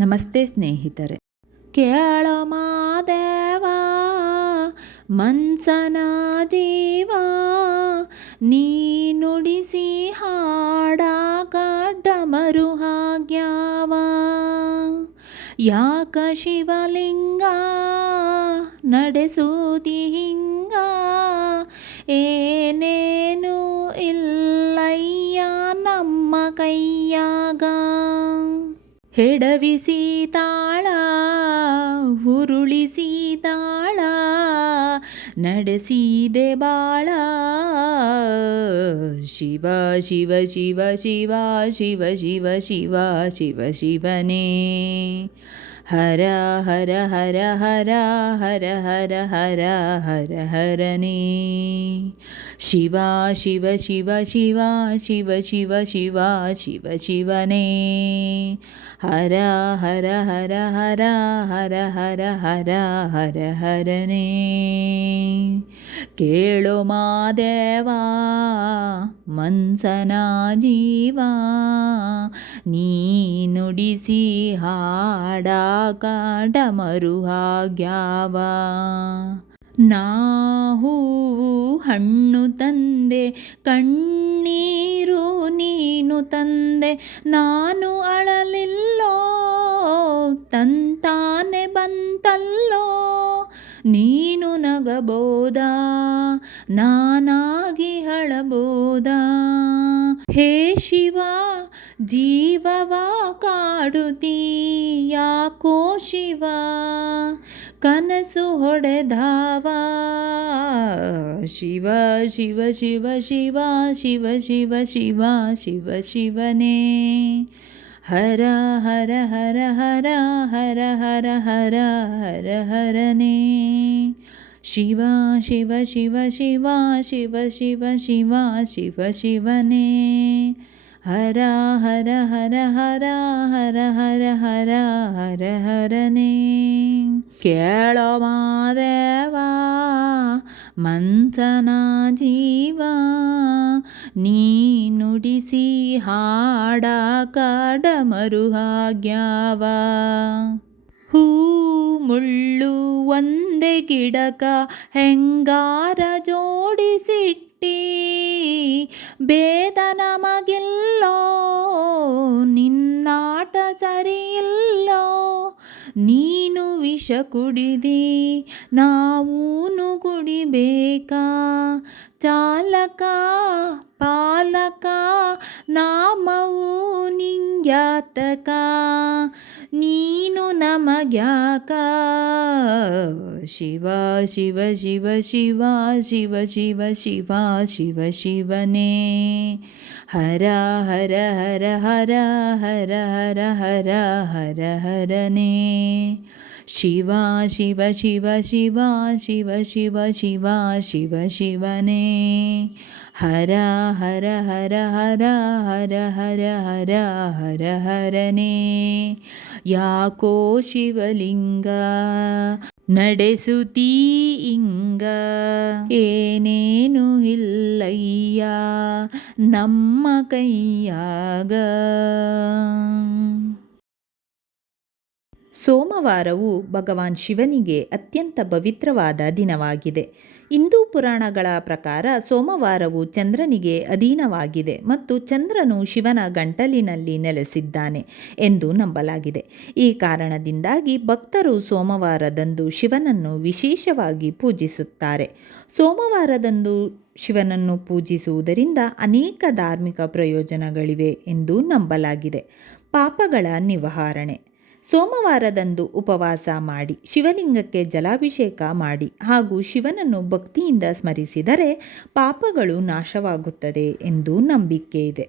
ನಮಸ್ತೆ ಸ್ನೇಹಿತರೆ. ಕೇಳೋ ಮಾದೇವ ಮನ್ಸನ ಜೀವ, ನೀ ನುಡಿಸಿ ಹಾಡಾಕ ಡಮರು ಹಾಗ್ಯಾವ. ಯಾಕ ಶಿವಲಿಂಗ ನಡೆಸೂತಿ ಹಿಂಗ, ಏನೇನು ಇಲ್ಲಯ್ಯ ನಮ್ಮ ಕೈಯಾಗ. ಹೆಡವಿಸಿ ತಾಳ ಹುರುಳಿಸಿ ತಾಳ, ನಡೆಸಿದೆ ಬಾಳ. ಶಿವ ಶಿವ ಶಿವ ಶಿವ ಶಿವ ಶಿವ ಶಿವ ಶಿವ ಶಿವನೇ. ಹರ ಹರ ಹರ ಹರ ಹರ ಹರ ಹರ ಹರ ಹರನೇ. ಶಿವ ಶಿವ ಶಿವ ಶಿವ ಶಿವ ಶಿವ ಶಿವ ಶಿವ ಶಿವನೇ. ಹರ ಹರ ಹರ ಹರ ಹರ ಹರ ಹರ ಹರ ಹರನೇ. ಕೇಳೋ ಮಾದೇವ ಮನ್ಸನ ಜೀವ, ನೀ ನುಡಿಸಿ ಹಾಡಾಕ ಡಮರು ಹಾಗ್ಯಾವ. ನಾ ಹೂವು ಹಣ್ಣು ತಂದೆ, ಕಣ್ಣೀರು ನೀನು ತಂದೆ. ನಾನು ಅಳಲಿಲ್ಲೋ ತಂತಾನೆ ಬಂತಲ್ಲೋ, ನೀನು ನಗಬೋದಾ ನಾನಾಗಿ ಅಳಬೋದಾ. ಹೇ ಶಿವ ಜೀವವ ಕಾಡುತ್ತೀ ಯಾಕೋ ಶಿವ, ಕನಸು ಹೊಡೆದಾವ. ಶಿವ ಶಿವ ಶಿವ ಶಿವ ಶಿವ ಶಿವ ಶಿವ ಶಿವ ಶಿವನೇ. ಹರ ಹರ ಹರ ಹರ ಹರ ಹರ ಹರ ಹರ ಹರನೇ. ಶಿವ ಶಿವ ಶಿವ ಶಿವ ಶಿವ ಶಿವ ಶಿವ ಶಿವ ಶಿವನೇ. ಹರ ಹರ ಹರ ಹರ ಹರ ಹರ ಹರ ಹರ ಹರನೇ. ಕೇಳೋ ಮಾದೇವ ಮನ್ಸನ ಜೀವ, ನೀ ನುಡಿಸಿ ಹಾಡಾಕ ಡಮರು ಹಾಗ್ಯಾವ. ಹೂ ಮುಳ್ಳು ಒಂದೇ ಗಿಡಕ ಹೆಂಗಾರ ಜೋಡಿಸಿಟ್ಟಿ, ಭೇದ ನಮಗಿಲ್ಲೋ ನಿನ್ನಾಟ ಸರಿಯಿಲ್ಲೋ. ನೀನು ವಿಷ ಕುಡಿದಿ ನಾವೂನು ಕುಡಿಬೇಕಾ, ಚಾಲಕ ಪಾಲಕ ನಾಮವು ನಿಂಗ್ಯಾತಕ, ನೀನು ನಮಗ್ಯಾಕ. ಶಿವ ಶಿವ ಶಿವ ಶಿವ ಶಿವ ಶಿವ ಶಿವ ಶಿವ ಶಿವನೇ. ಹರ ಹರ ಹರ ಹರ ಹರ ಹರ ಹರ ಹರ ಹರನೇ. ಶಿವ ಶಿವ ಶಿವ ಶಿವ ಶಿವ ಶಿವ ಶಿವ ಶಿವ ಶಿವನೇ. ಹರ ಹರ ಹರ ಹರ ಹರ ಹರ ಹರ ಹರ ಹರನೇ. ಯಾಕೋ ಶಿವಲಿಂಗ ನಡೆಸುತ್ತೀ ಇಂಗ, ಏನೇನು ಇಲ್ಲಯ್ಯ ನಮ್ಮ ಕೈಯಾಗ. ಸೋಮವಾರವು ಭಗವಾನ್ ಶಿವನಿಗೆ ಅತ್ಯಂತ ಪವಿತ್ರವಾದ ದಿನವಾಗಿದೆ. ಹಿಂದೂ ಪುರಾಣಗಳ ಪ್ರಕಾರ ಸೋಮವಾರವು ಚಂದ್ರನಿಗೆ ಅಧೀನವಾಗಿದೆ ಮತ್ತು ಚಂದ್ರನು ಶಿವನ ಗಂಟಲಿನಲ್ಲಿ ನೆಲೆಸಿದ್ದಾನೆ ಎಂದು ನಂಬಲಾಗಿದೆ. ಈ ಕಾರಣದಿಂದಾಗಿ ಭಕ್ತರು ಸೋಮವಾರದಂದು ಶಿವನನ್ನು ವಿಶೇಷವಾಗಿ ಪೂಜಿಸುತ್ತಾರೆ. ಸೋಮವಾರದಂದು ಶಿವನನ್ನು ಪೂಜಿಸುವುದರಿಂದ ಅನೇಕ ಧಾರ್ಮಿಕ ಪ್ರಯೋಜನಗಳಿವೆ ಎಂದು ನಂಬಲಾಗಿದೆ. ಪಾಪಗಳ ನಿವಾರಣೆ. ಸೋಮವಾರದಂದು ಉಪವಾಸ ಮಾಡಿ ಶಿವಲಿಂಗಕ್ಕೆ ಜಲಾಭಿಷೇಕ ಮಾಡಿ ಹಾಗೂ ಶಿವನನ್ನು ಭಕ್ತಿಯಿಂದ ಸ್ಮರಿಸಿದರೆ ಪಾಪಗಳು ನಾಶವಾಗುತ್ತದೆ ಎಂದು ನಂಬಿಕೆ ಇದೆ.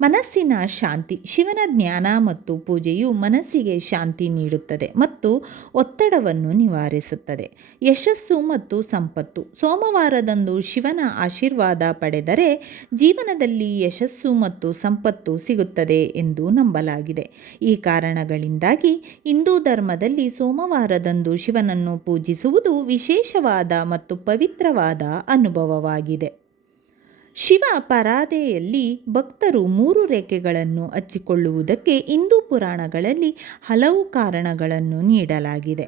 ಮನಸ್ಸಿನ ಶಾಂತಿ. ಶಿವನ ಜ್ಞಾನ ಮತ್ತು ಪೂಜೆಯು ಮನಸ್ಸಿಗೆ ಶಾಂತಿ ನೀಡುತ್ತದೆ ಮತ್ತು ಒತ್ತಡವನ್ನು ನಿವಾರಿಸುತ್ತದೆ. ಯಶಸ್ಸು ಮತ್ತು ಸಂಪತ್ತು. ಸೋಮವಾರದಂದು ಶಿವನ ಆಶೀರ್ವಾದ ಪಡೆದರೆ ಜೀವನದಲ್ಲಿ ಯಶಸ್ಸು ಮತ್ತು ಸಂಪತ್ತು ಸಿಗುತ್ತದೆ ಎಂದು ನಂಬಲಾಗಿದೆ. ಈ ಕಾರಣಗಳಿಂದಾಗಿ ಹಿಂದೂ ಧರ್ಮದಲ್ಲಿ ಸೋಮವಾರದಂದು ಶಿವನನ್ನು ಪೂಜಿಸುವುದು ವಿಶೇಷವಾದ ಮತ್ತು ಪವಿತ್ರವಾದ ಅನುಭವವಾಗಿದೆ. ಶಿವ ಪರಾದೆಯಲ್ಲಿ ಭಕ್ತರು 3 ರೇಖೆಗಳನ್ನು ಹಚ್ಚಿಕೊಳ್ಳುವುದಕ್ಕೆ ಹಿಂದೂ ಪುರಾಣಗಳಲ್ಲಿ ಹಲವು ಕಾರಣಗಳನ್ನು ನೀಡಲಾಗಿದೆ.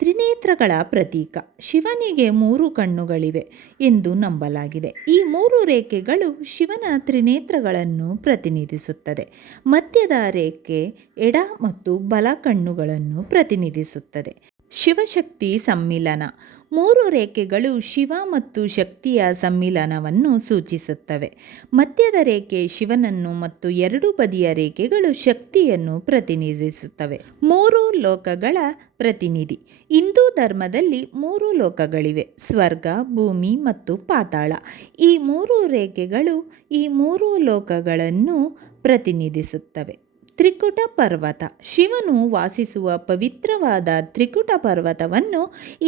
ತ್ರಿನೇತ್ರಗಳ ಪ್ರತೀಕ. ಶಿವನಿಗೆ 3 ಕಣ್ಣುಗಳಿವೆ ಎಂದು ನಂಬಲಾಗಿದೆ. ಈ 3 ರೇಖೆಗಳು ಶಿವನ ತ್ರಿನೇತ್ರಗಳನ್ನು ಪ್ರತಿನಿಧಿಸುತ್ತದೆ. ಮಧ್ಯದ ರೇಖೆ ಎಡ ಮತ್ತು ಬಲ ಕಣ್ಣುಗಳನ್ನು ಪ್ರತಿನಿಧಿಸುತ್ತದೆ. ಶಿವಶಕ್ತಿ ಸಮ್ಮಿಲನ. 3 ರೇಖೆಗಳು ಶಿವ ಮತ್ತು ಶಕ್ತಿಯ ಸಮ್ಮಿಲನವನ್ನು ಸೂಚಿಸುತ್ತವೆ. ಮಧ್ಯದ ರೇಖೆ ಶಿವನನ್ನು ಮತ್ತು 2 ಬದಿಯ ರೇಖೆಗಳು ಶಕ್ತಿಯನ್ನು ಪ್ರತಿನಿಧಿಸುತ್ತವೆ. 3 ಲೋಕಗಳ ಪ್ರತಿನಿಧಿ. ಹಿಂದೂ ಧರ್ಮದಲ್ಲಿ 3 ಲೋಕಗಳಿವೆ: ಸ್ವರ್ಗ, ಭೂಮಿ ಮತ್ತು ಪಾತಾಳ. ಈ 3 ರೇಖೆಗಳು ಈ 3 ಲೋಕಗಳನ್ನು ಪ್ರತಿನಿಧಿಸುತ್ತವೆ. ತ್ರಿಕುಟ ಪರ್ವತ. ಶಿವನು ವಾಸಿಸುವ ಪವಿತ್ರವಾದ ತ್ರಿಕುಟ ಪರ್ವತವನ್ನು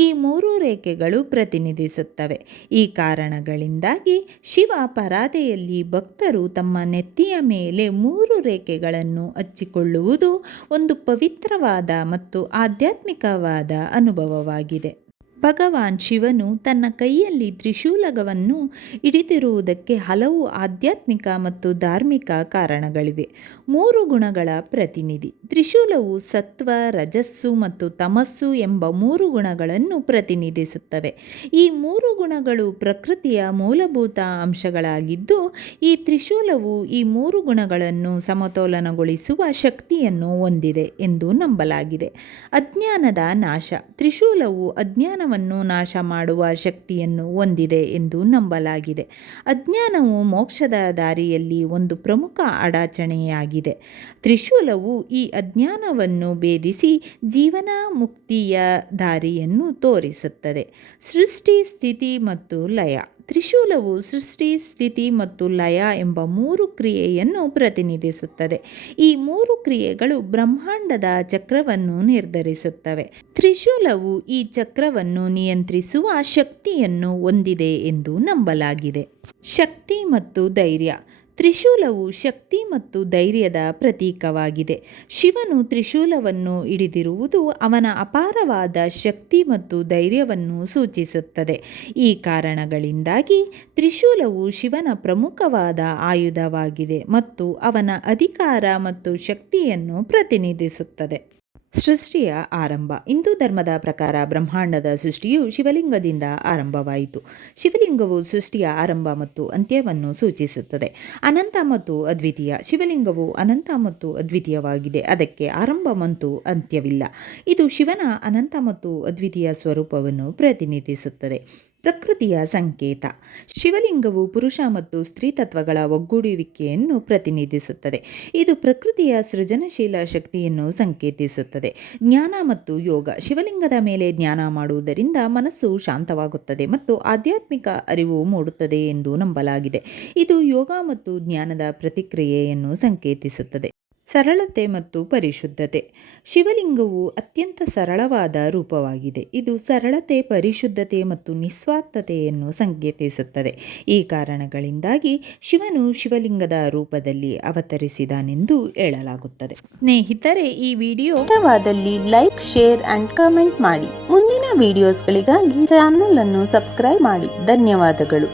ಈ 3 ರೇಖೆಗಳು ಪ್ರತಿನಿಧಿಸುತ್ತವೆ. ಈ ಕಾರಣಗಳಿಂದಾಗಿ ಶಿವ ಪರಾದೆಯಲ್ಲಿ ಭಕ್ತರು ತಮ್ಮ ನೆತ್ತಿಯ ಮೇಲೆ 3 ರೇಖೆಗಳನ್ನು ಹಚ್ಚಿಕೊಳ್ಳುವುದು ಒಂದು ಪವಿತ್ರವಾದ ಮತ್ತು ಆಧ್ಯಾತ್ಮಿಕವಾದ ಅನುಭವವಾಗಿದೆ. ಭಗವಾನ್ ಶಿವನು ತನ್ನ ಕೈಯಲ್ಲಿ ತ್ರಿಶೂಲವನ್ನು ಹಿಡಿದಿರುವುದಕ್ಕೆ ಹಲವು ಆಧ್ಯಾತ್ಮಿಕ ಮತ್ತು ಧಾರ್ಮಿಕ ಕಾರಣಗಳಿವೆ. 3 ಗುಣಗಳ ಪ್ರತಿನಿಧಿ. ತ್ರಿಶೂಲವು ಸತ್ವ, ರಜಸ್ಸು ಮತ್ತು ತಮಸ್ಸು ಎಂಬ 3 ಗುಣಗಳನ್ನು ಪ್ರತಿನಿಧಿಸುತ್ತವೆ. ಈ 3 ಗುಣಗಳು ಪ್ರಕೃತಿಯ ಮೂಲಭೂತ ಅಂಶಗಳಾಗಿದ್ದು, ಈ ತ್ರಿಶೂಲವು ಈ 3 ಗುಣಗಳನ್ನು ಸಮತೋಲನಗೊಳಿಸುವ ಶಕ್ತಿಯನ್ನು ಹೊಂದಿದೆ ಎಂದು ನಂಬಲಾಗಿದೆ. ಅಜ್ಞಾನದ ನಾಶ. ತ್ರಿಶೂಲವು ಅಜ್ಞಾನವನ್ನು ನಾಶ ಮಾಡುವ ಶಕ್ತಿಯನ್ನು ಹೊಂದಿದೆ ಎಂದು ನಂಬಲಾಗಿದೆ. ಅಜ್ಞಾನವು ಮೋಕ್ಷದ ದಾರಿಯಲ್ಲಿ ಒಂದು ಪ್ರಮುಖ ಅಡಚಣೆಯಾಗಿದೆ. ತ್ರಿಶೂಲವು ಈ ಅಜ್ಞಾನವನ್ನು ಭೇದಿಸಿ ಜೀವನ ಮುಕ್ತಿಯ ದಾರಿಯನ್ನು ತೋರಿಸುತ್ತದೆ. ಸೃಷ್ಟಿ, ಸ್ಥಿತಿ ಮತ್ತು ಲಯ. ತ್ರಿಶೂಲವು ಸೃಷ್ಟಿ, ಸ್ಥಿತಿ ಮತ್ತು ಲಯ ಎಂಬ 3 ಕ್ರಿಯೆಯನ್ನು ಪ್ರತಿನಿಧಿಸುತ್ತದೆ. ಈ 3 ಕ್ರಿಯೆಗಳು ಬ್ರಹ್ಮಾಂಡದ ಚಕ್ರವನ್ನು ನಿರ್ಧರಿಸುತ್ತವೆ. ತ್ರಿಶೂಲವು ಈ ಚಕ್ರವನ್ನು ನಿಯಂತ್ರಿಸುವ ಶಕ್ತಿಯನ್ನು ಹೊಂದಿದೆ ಎಂದು ನಂಬಲಾಗಿದೆ. ಶಕ್ತಿ ಮತ್ತು ಧೈರ್ಯ. ತ್ರಿಶೂಲವು ಶಕ್ತಿ ಮತ್ತು ಧೈರ್ಯದ ಪ್ರತೀಕವಾಗಿದೆ. ಶಿವನು ತ್ರಿಶೂಲವನ್ನು ಹಿಡಿದಿರುವುದು ಅವನ ಅಪಾರವಾದ ಶಕ್ತಿ ಮತ್ತು ಧೈರ್ಯವನ್ನು ಸೂಚಿಸುತ್ತದೆ. ಈ ಕಾರಣಗಳಿಂದಾಗಿ ತ್ರಿಶೂಲವು ಶಿವನ ಪ್ರಮುಖವಾದ ಆಯುಧವಾಗಿದೆ ಮತ್ತು ಅವನ ಅಧಿಕಾರ ಮತ್ತು ಶಕ್ತಿಯನ್ನು ಪ್ರತಿನಿಧಿಸುತ್ತದೆ. ಸೃಷ್ಟಿಯ ಆರಂಭ. ಹಿಂದೂ ಧರ್ಮದ ಪ್ರಕಾರ ಬ್ರಹ್ಮಾಂಡದ ಸೃಷ್ಟಿಯು ಶಿವಲಿಂಗದಿಂದ ಆರಂಭವಾಯಿತು. ಶಿವಲಿಂಗವು ಸೃಷ್ಟಿಯ ಆರಂಭ ಮತ್ತು ಅಂತ್ಯವನ್ನು ಸೂಚಿಸುತ್ತದೆ. ಅನಂತ ಮತ್ತು ಅದ್ವಿತೀಯ. ಶಿವಲಿಂಗವು ಅನಂತ ಮತ್ತು ಅದ್ವಿತೀಯವಾಗಿದೆ, ಅದಕ್ಕೆ ಆರಂಭ ಮತ್ತು ಅಂತ್ಯವಿಲ್ಲ. ಇದು ಶಿವನ ಅನಂತ ಮತ್ತು ಅದ್ವಿತೀಯ ಸ್ವರೂಪವನ್ನು ಪ್ರತಿನಿಧಿಸುತ್ತದೆ. ಪ್ರಕೃತಿಯ ಸಂಕೇತ. ಶಿವಲಿಂಗವು ಪುರುಷ ಮತ್ತು ಸ್ತ್ರೀ ತತ್ವಗಳ ಒಗ್ಗೂಡುವಿಕೆಯನ್ನು ಪ್ರತಿನಿಧಿಸುತ್ತದೆ. ಇದು ಪ್ರಕೃತಿಯ ಸೃಜನಶೀಲ ಶಕ್ತಿಯನ್ನು ಸಂಕೇತಿಸುತ್ತದೆ. ಜ್ಞಾನ ಮತ್ತು ಯೋಗ. ಶಿವಲಿಂಗದ ಮೇಲೆ ಧ್ಯಾನ ಮಾಡುವುದರಿಂದ ಮನಸ್ಸು ಶಾಂತವಾಗುತ್ತದೆ ಮತ್ತು ಆಧ್ಯಾತ್ಮಿಕ ಅರಿವು ಮೂಡುತ್ತದೆ ಎಂದು ನಂಬಲಾಗಿದೆ. ಇದು ಯೋಗ ಮತ್ತು ಜ್ಞಾನದ ಪ್ರತಿಕ್ರಿಯೆಯನ್ನು ಸಂಕೇತಿಸುತ್ತದೆ. ಸರಳತೆ ಮತ್ತು ಪರಿಶುದ್ಧತೆ. ಶಿವಲಿಂಗವು ಅತ್ಯಂತ ಸರಳವಾದ ರೂಪವಾಗಿದೆ. ಇದು ಸರಳತೆ, ಪರಿಶುದ್ಧತೆ ಮತ್ತು ನಿಸ್ವಾರ್ಥತೆಯನ್ನು ಸಂಕೇತಿಸುತ್ತದೆ. ಈ ಕಾರಣಗಳಿಂದಾಗಿ ಶಿವನು ಶಿವಲಿಂಗದ ರೂಪದಲ್ಲಿ ಅವತರಿಸಿದನೆಂದು ಹೇಳಲಾಗುತ್ತದೆ. ಸ್ನೇಹಿತರೆ, ಈ ವಿಡಿಯೋ ಇಷ್ಟವಾದಲ್ಲಿ ಲೈಕ್, ಶೇರ್ ಅಂಡ್ ಕಮೆಂಟ್ ಮಾಡಿ. ಮುಂದಿನ ವಿಡಿಯೋಸ್ಗಳಿಗಾಗಿ ಚಾನಲ್ ಅನ್ನು ಸಬ್ಸ್ಕ್ರೈಬ್ ಮಾಡಿ. ಧನ್ಯವಾದಗಳು.